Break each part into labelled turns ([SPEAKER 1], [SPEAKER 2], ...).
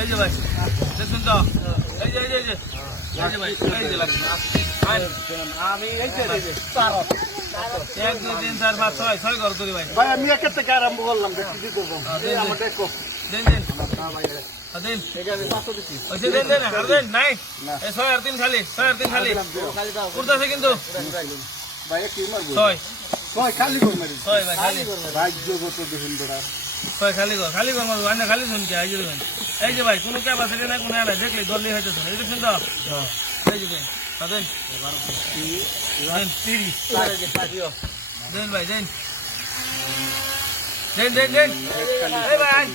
[SPEAKER 1] এই যে ভাই দেখুন তো এই যে এই যে এই যে এই যে ভাই এই যে লাগছে
[SPEAKER 2] আমি এই যে এই যে, তারও।
[SPEAKER 1] এক দুই তিন চার পাঁচ ছয় ছয় ঘর করি ভাই
[SPEAKER 2] ভাই আমি একের থেকে আরম্ভ করলাম দেখি দিতে আমার দেখো
[SPEAKER 1] দিন দিন দিন
[SPEAKER 2] এটা আমি পাঁচশো দিচ্ছি
[SPEAKER 1] ওইসে দিন দিন আর দিন নাই ছয় আর তিন খালি ছয় আর তিন খালি কিন্তু
[SPEAKER 2] ভাই কি মারবো
[SPEAKER 1] ছয়
[SPEAKER 2] ছয় খালি করে মারি
[SPEAKER 1] ছয় ভাই খালি
[SPEAKER 2] রাজ্য গত দেখুন বেড়া
[SPEAKER 1] ছয় খালি ঘর খালি ঘর মারবো আইনা খালি শুনছি এই যে। এই যে ভাই, কোনো ক্যাপাসিটি নাই, কোনো এলাই দেখলি, দলি হয়েছে শুনে এই তো এই যে ভাই দিন ভাই, দিন। দিন দিন দিন। এই ভাই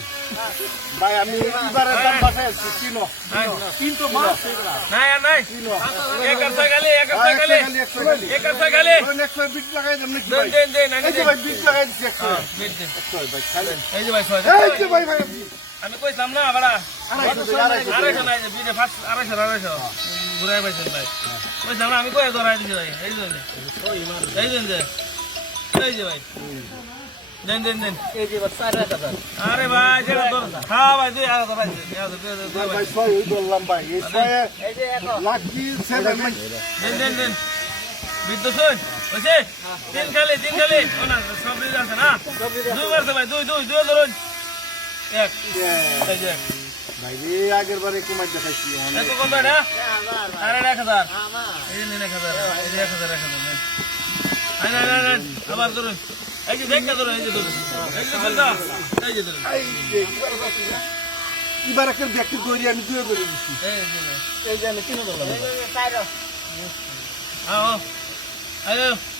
[SPEAKER 2] ভাই আমি এবারে দাম বাসায় আছি চিনো কিন্তু মাছ
[SPEAKER 1] নাই আর নাই।
[SPEAKER 2] চিনো
[SPEAKER 1] এক আর খালি এক আর খালি এক আর
[SPEAKER 2] একশো বিট লাগাই দেন নাকি
[SPEAKER 1] দিন দিন দিন দিন।
[SPEAKER 2] ভাই বিট লাগাই দিচ্ছি একশো।
[SPEAKER 1] হ্যাঁ, দিন, দিন।
[SPEAKER 2] ভাই খালি।
[SPEAKER 1] এই যে ভাই ছয়
[SPEAKER 2] এই যে ভাই ভাই।
[SPEAKER 1] আমি কইছিলাম না বাড়া।
[SPEAKER 2] আড়াইশো
[SPEAKER 1] নাই যে ফার্স্ট আড়াইশো আড়াইশো। ঘুরাই পাইছেন ভাই। কইছিলাম না আমি কয়ে ধরাই দিছি ভাই। এই জন্য এই জন্য এই যে ভাই। দেন দেন দেন। আরে ভাই হ্যাঁ ভাই দুই হাজার ভাই
[SPEAKER 2] বললাম ভাই এই ছয়ে লাখি সেভেন
[SPEAKER 1] দেন দেন দেন বিদ্যুৎ শুন বুঝছে তিন খালি তিন খালি। সব আছে না? দুই মারছে ভাই দুই দুই দুই ধরুন। এক। এই যে এক।
[SPEAKER 2] ভাই রে আগের বারে কুমার দেখাইছি
[SPEAKER 1] এত কত এটা? আরে এক হাজার। এই নিন এক হাজার এক হাজার এক হাজার। আবার ধরুন। এই যে দেখটা ধরুন এই যে ধরুন এই যে দেখুন তো এই যে ধরুন
[SPEAKER 2] এবার একটা ব্যক্তি তৈরি আমি তুই করে দিচ্ছি
[SPEAKER 1] এই যে ধরুন।
[SPEAKER 2] এই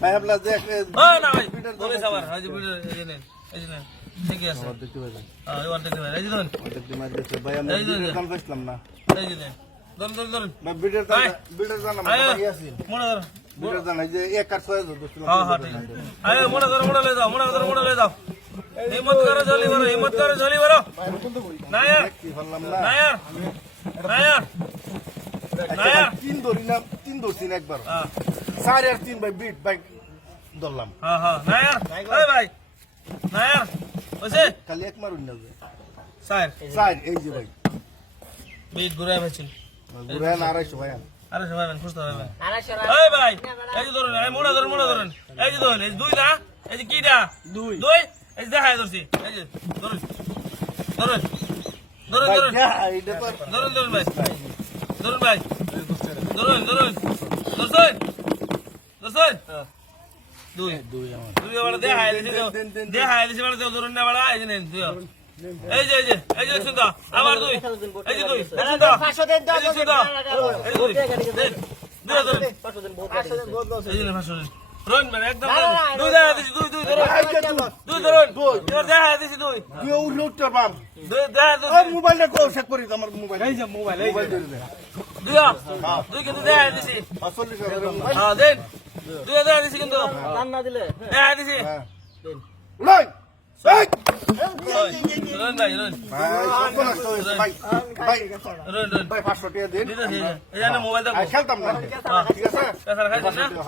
[SPEAKER 2] ভাই আপনার যে
[SPEAKER 1] না ভাই বলিস আবার এই যে বিটের, এই যে নেন, এই যে নেন। ঠিকই আছে।
[SPEAKER 2] দেখতে পাবেন
[SPEAKER 1] আহ, এবার দেখতে পারেন এই যে ধরুন।
[SPEAKER 2] দেখতে মার দিচ্ছে ভাই আমি
[SPEAKER 1] এই যে, এই যে।
[SPEAKER 2] বিটের দাম পাইছিলাম না।
[SPEAKER 1] এই যে নেন। ধরুন ধরুন ধরুন।
[SPEAKER 2] ভাই বিটের দাম
[SPEAKER 1] ভাই।
[SPEAKER 2] বিটের দাম
[SPEAKER 1] আয়ো
[SPEAKER 2] আমার
[SPEAKER 1] মনে ধরো
[SPEAKER 2] বিটের দাম এই যে এক আর ছয় হাজার ধরছিলাম।
[SPEAKER 1] হ্যাঁ হ্যাঁ ঠিক আছে। আয়ো মনে ধরো মনে লয়ে যাও মনে ধরো মনে লয়ে যাও। হিম্মত করো জলি বড় হিম্মত করো জলি বড় না ইয়ার
[SPEAKER 2] কি বললাম না
[SPEAKER 1] না ইয়ার না ইয়ার না ইয়ার
[SPEAKER 2] ভাই, তিন ধরি না। ধরছি না একবার
[SPEAKER 1] হ্যাঁ।
[SPEAKER 2] চার আর তিন ভাই বিট ভাই ধরলাম।
[SPEAKER 1] হ্যাঁ হ্যাঁ না ভাই না ইয়ার বুঝছে
[SPEAKER 2] খালি এক মারুন না চার। এই যে ভাই।
[SPEAKER 1] বিট ঘুরাই পাইছি
[SPEAKER 2] ঘুরে আড়াইশো ভাই
[SPEAKER 1] আরে ভাই সুস্থ হবে এই ভাই এই যে ধরুন এই মোড়া ধরুন মোড়া ধরুন। এই যে ধরুন এই দুই না এই যে কিটা
[SPEAKER 2] দুই।
[SPEAKER 1] দুই এই যে দেখাই ধরছি। এই যে ধরুন ধরুন ধরুন ধরুন ধরুন ভাই। ধরুন ভাই। ধরুন ধরুন। ধরছেন? ধরছেন? দুই।
[SPEAKER 2] দুই আমার।
[SPEAKER 1] দুই দেখাই দিছি তো। দেখাই দিছি বেলা তো ধরুন না বেলা এই নেন দুই। এই যে এই যে এই যে দেখছেন আবার দুই। এই যে দুই এই যে দেখছেন তো এই যে দুই। দেন। দুই ধরুন এই যে নেন পাঁচশো দিন। ধরুন মানে একদম দুই দেখা দিছি দুই দুই ধরুন। দুই। ধরুন। এবার দেখা দিছি দুই।
[SPEAKER 2] দুই উঠতে পাম
[SPEAKER 1] দুই
[SPEAKER 2] ওই
[SPEAKER 1] দিছি
[SPEAKER 2] মোবাইলটা কো চেক করি তো আমার মোবাইল। এই যে মোবাইল মোবাইল ধরে দে
[SPEAKER 1] দুই দুই কিন্তু দিছি। হ্যাঁ দেন। দুই দেখা দিছি কিন্তু। দিছি।
[SPEAKER 2] হ্যাঁ।
[SPEAKER 1] মোবাইল দাও
[SPEAKER 2] খেলতাম না। ঠিক আছে?
[SPEAKER 1] না?